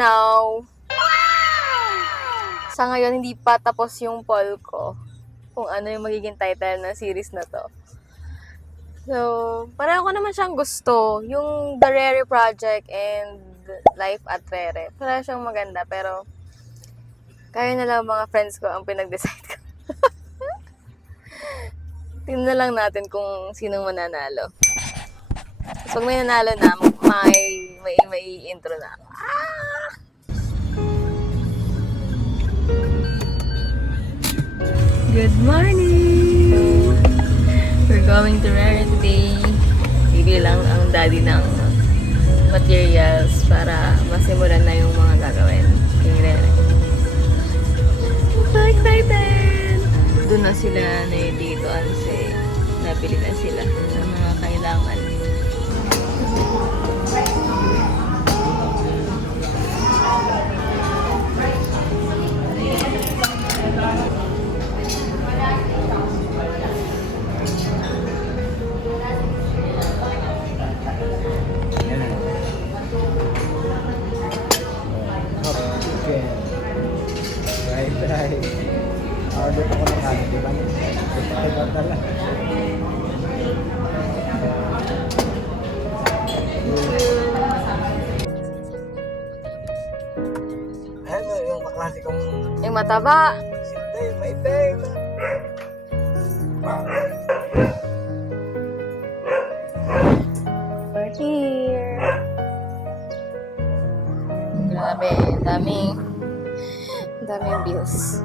now, sa ngayon, hindi pa tapos yung poll ko kung ano yung magiging title ng series na to. So, pareho ko naman siyang gusto. Yung The Rere Project and Life at Rere. Pareho siyang maganda, pero kaya na lang mga friends ko ang pinag-decide ko. Tingnan na lang natin kung sinong mananalo. So, pag may nanalo na, may intro na ako. Good morning! We're going to Rare today. Bibili lang ang daddy ng materials para masimulan na yung mga gagawin. Yung Rere. So excited! Doon na sila na dito kasi nabili na sila ng mga kailangan. Order ko ng kanin, di ba? Ito na lang. Ano yung kaklase kong... Yung mataba. Hindi, maitim. We're here. Grabe, daming bills.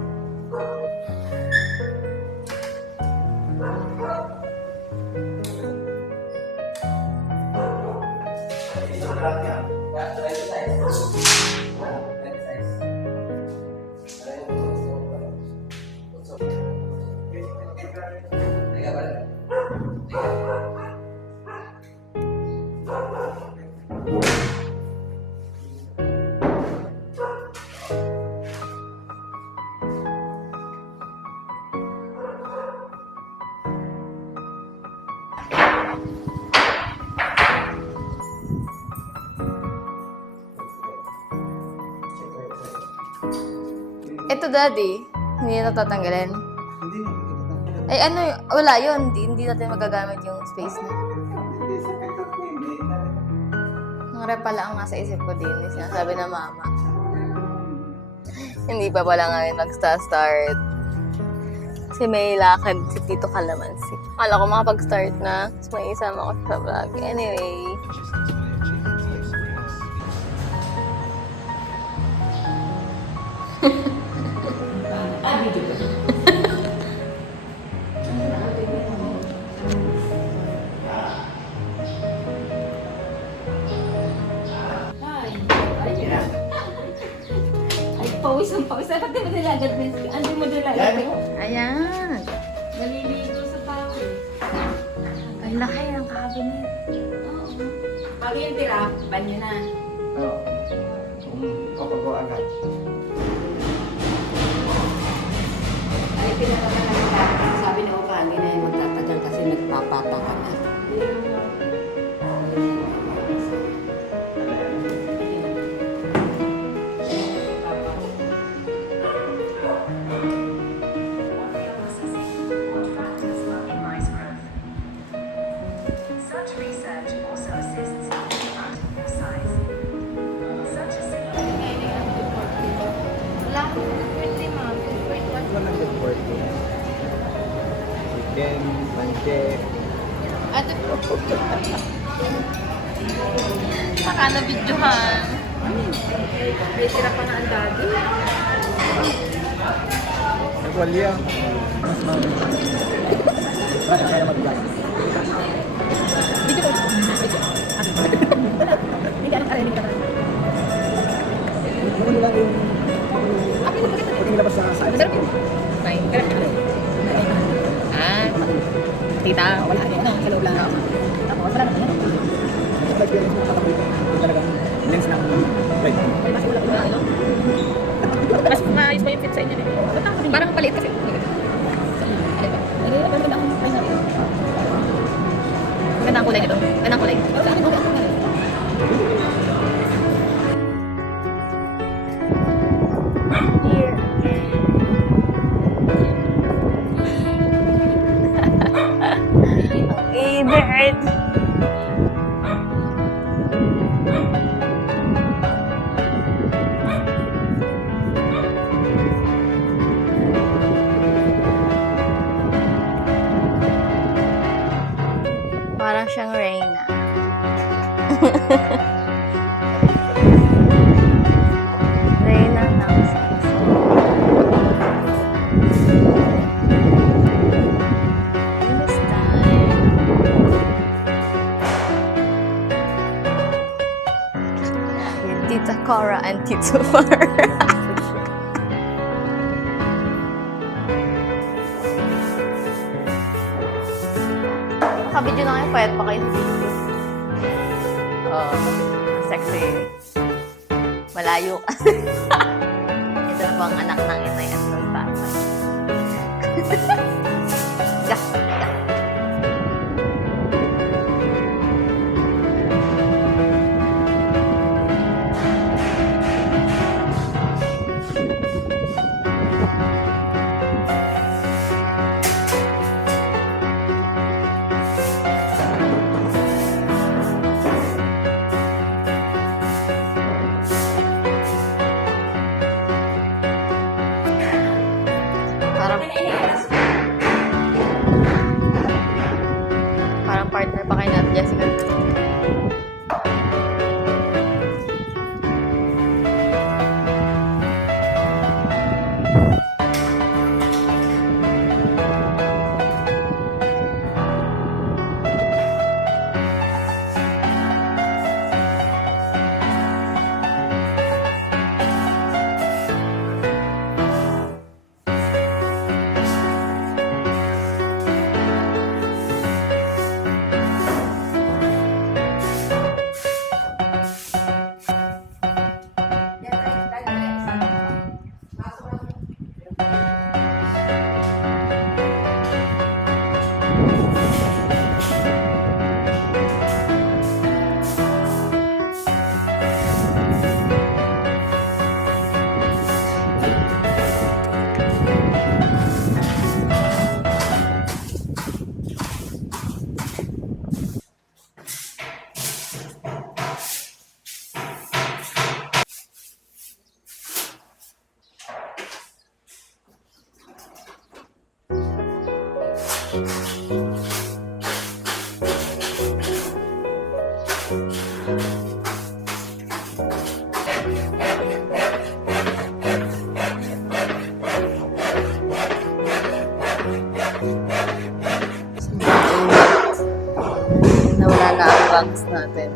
Ito, Daddy. Hindi na tatanggalin. Hindi na. Ay, ano, wala yun. Hindi natin magagamit yung space na. Hindi, sa pickup ko hindi. Ang rep pala ang nasa isip ko din. Yung sinasabi na mama. Hindi pa pala ngayon mag-start. Kasi may lakad si Tito Calamansi. Akala ko makapag-start na. Tapos may isama ko sa vlog. Anyway. Pawis ang pawis. Pati mo nilagad mo. Ano mo nilagad mo? Ayan. Naliligo sa pawis. Ang laki ng cabinet. Oo. Pag yung tira, banyo na. Oo. Papago agad. Ay, pinakamalang natin. Sabi ni Okani na yung magtatagal kasi nagpapata ka na. Walang good work ko. Chicken, pancake. At saka na videohan. May tira pa na ang daddy. Nagwalya. Mas mami. Bakit kaya mag-vlog? Hindi ka nang hindi ka nang. Ano lang yung... Pwede nilabas sa ano? Fine. Tita. Wala rin. Ano? Sa loob lang. Tapos wala naman yan. Nag-experience mo sa kapatid. Yung talagang lens ng light. May mas wala na ano? Mas maayos mo yung fit sa inyo. Parang palit kasi. Maganda ang fine na rin. Ganda ang kulay nito. Ganda ang kulay. Pero sa akin, okay. Reyna ng Samson. This time. Tita Cora and Tito Mar. Nakabidyo na kayo, payat pa kayo sa video. Sexy. Malayo kasi. Ito na bang anak ng inay at ng tatay. Gah, gah. Parang, parang partner pa kayo natin, Jessica. Nawala na ang bags natin.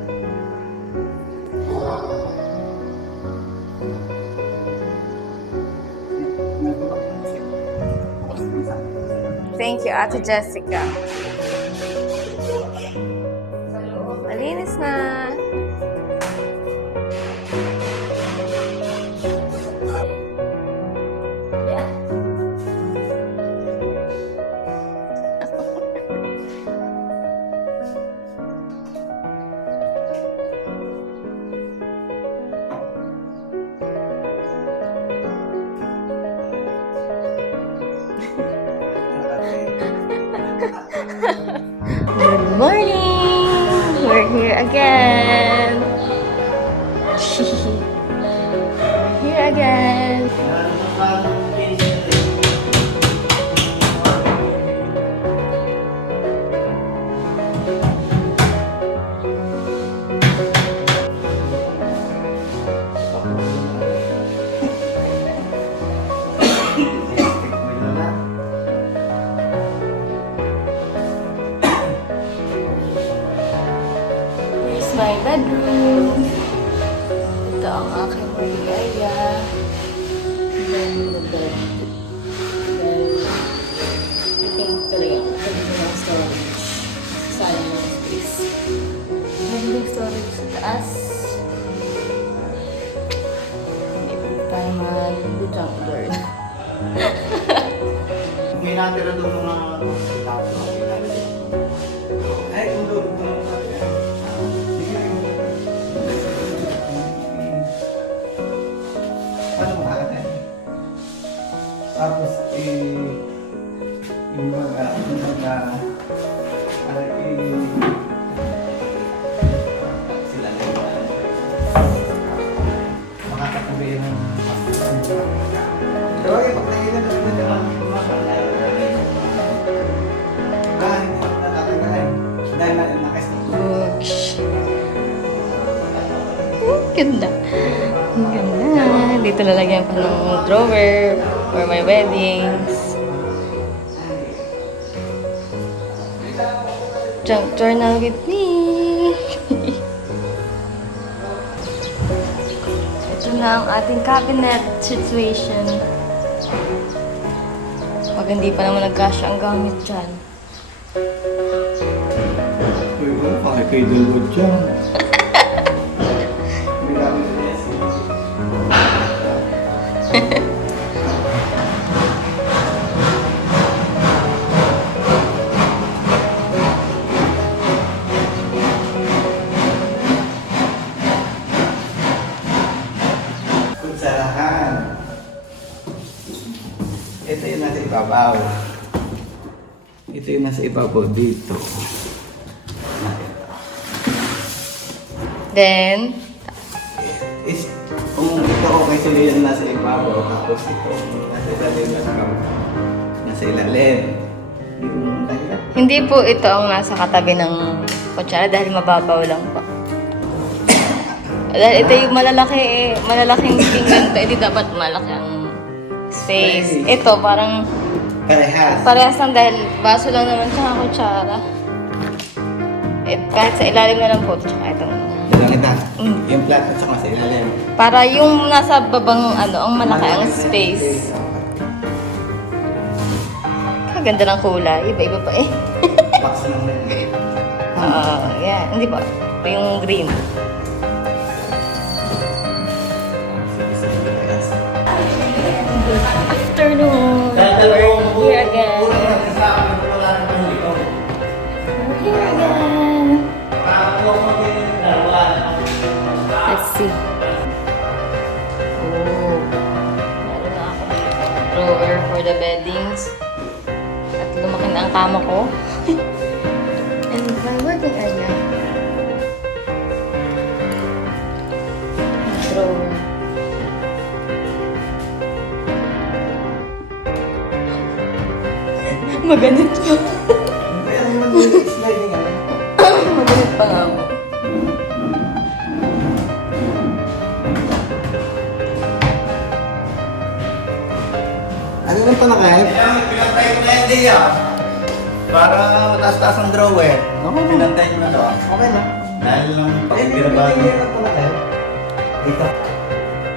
Thank you, Ate Jessica. Malinis na. Good morning! We're here again. We're here again. Here's my bedroom. Ito ang aking working area. Then, the bed. Then, I think talaga ako pwede ko ng storage. Sayang ng space. Meron yung storage sa taas. Maybe tayo mag-junk door. May natira doon ng mga tao. Ay, kung doon ito lang talaga. Paano makakatayin? Tapos, yung mga, sila na makakatabi ng tawagin, pag nailan na sila naman yung mga hindi natatanggalan. Dahil nakasito. Ganda. Ang ganda. Dito lalagyan ko ng drawer for my weddings. Junk journal with me. Ito na ang ating cabinet situation. Pag hindi pa naman nagkasya ang gamit dyan. Uy, bakit kayo dulod dyan? Kutsarahan. Ito yung nasa ibabaw. Ito yung nasa ibabaw dito. Then, Is, kung ito okay sila yung nasa ibabaw, tapos ito nasa ilalim, nasa ilalim. Yung kaya. hindi po ito ang nasa katabi ng kutsara dahil mababaw lang po. Dahil ito yung malalaking pinggan to, hindi dapat malaki ang space. Ito parang Parehas. parehas lang dahil baso lang naman tsaka kutsara. Kahit sa ilalim na lang po, tsaka itong... Bilang ita. Mm. Yung flat at saka sa ilalim. Para yung nasa babang ang malaki ang space. Kaganda ng kulay, iba-iba pa eh. Box lang rin. Yan. Hindi ba? Ito yung green. Afternoon. We're here again. We're here again. Let's see. Oh. Meron na ako dito. Drawer for the beddings. At lumaki na ang kama ko. And my working area. Drawer. Maganit pa. Pero yung sliding ano? Maganit pa nga ako. Ano lang panakay? Pinantay ko na yung day para mataas-taas ang drawer. Pinantay ko na to. Okay na. Dahil lang pagkirabahan. Hindi lang panakay. Dito.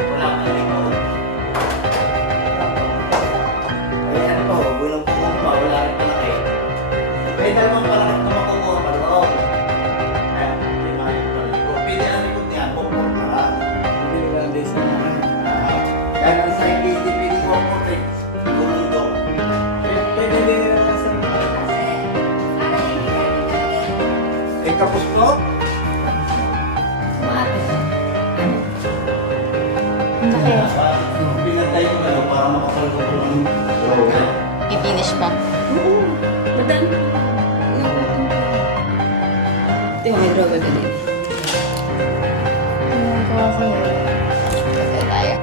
Wala ka na ikaw. Ay, ano po, gulong po pa, wala rin panakay. May dalawang panakay na makukuha pa doon. Kaya, hindi makikita ko. Pwede ang likod niya, bukod na lang. Hindi lang din sa mga. Dahil ang sa hindi pwede ko po, gulong doon. Pwede din nila sa mga. Eh, kapos ko? Ang laki. Pinantay ko na para makakalko ko ng drawer. I-finish pa. Madami. Ito yung may drawer ka din. Ano ko kasi kasi tayo.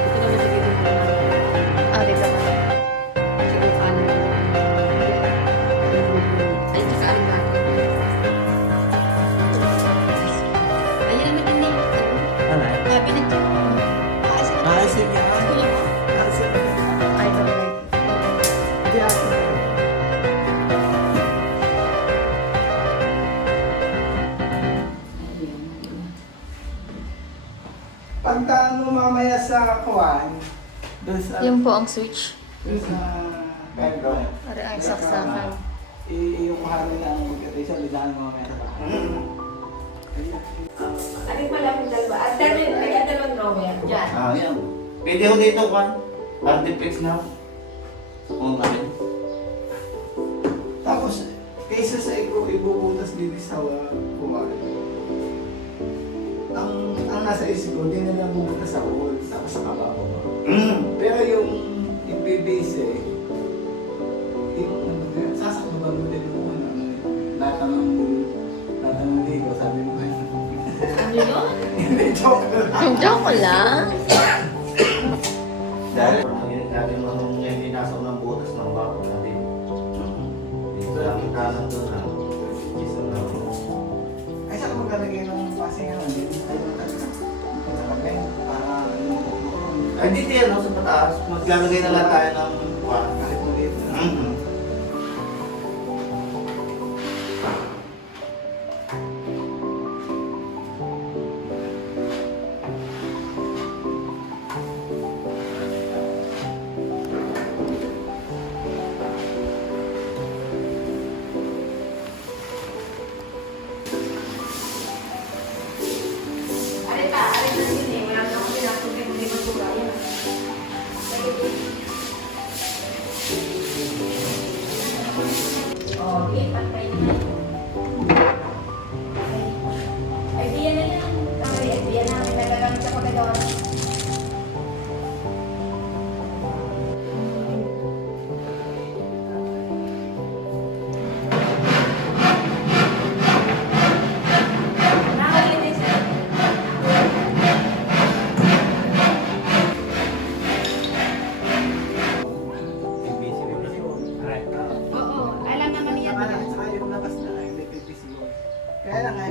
Ito naman sige dito. Dito ka. Siguro kanan. Ay, tsaka aling natin. Ayan naman din eh. Ano? Cabinet yun. Sige. Kulang mo. I don't like. Pagdaan mo mamaya sa kuwan, doon sa... Yung po ang switch. Doon sa... Background. Para ang saksakan. Iyukuha rin ang mag-atay lidaan mo mamaya sa bahay. Alin pala yung dalawa? At dalawang drawer. Diyan. Ah, yan. Pwede ko dito, Juan. Parang deflex na. Oo nga rin. Tapos, kaysa sa ibubutas din sa kuwan, ang nasa isip ko, hindi na lang bubutas sa wall, tapos sa kabaho. Pero yung ibibase, yung sasakbaban mo din mo na lahat ng ligo, sabi mo kayo. Ano yun? Hindi, joke lang. Joke lang. Dahil, natin mga hindi nasa ng butas ng bako natin. Dito lang yung kanan doon na. Isa lang. ay saan mo kalagay ng pasingan? Hindi tayo talaga. Ay, dito yan, no, sa pataas. Maglalagay na lang tayo ng kuwan. Kahit maliit na. Mhm. Ari pa, ari na yun eh. Wala na akong pinatubig, hindi matuga yan. Oh, lipat pa yun. Idea na yan. Kami, idea namin nagagamit sa pagkagawa. Nakakalinis eh. PVC rin kasi yun. Oo, alam naman yan. Saka yung labas na, yung PVC yun. Kaya lang, kaya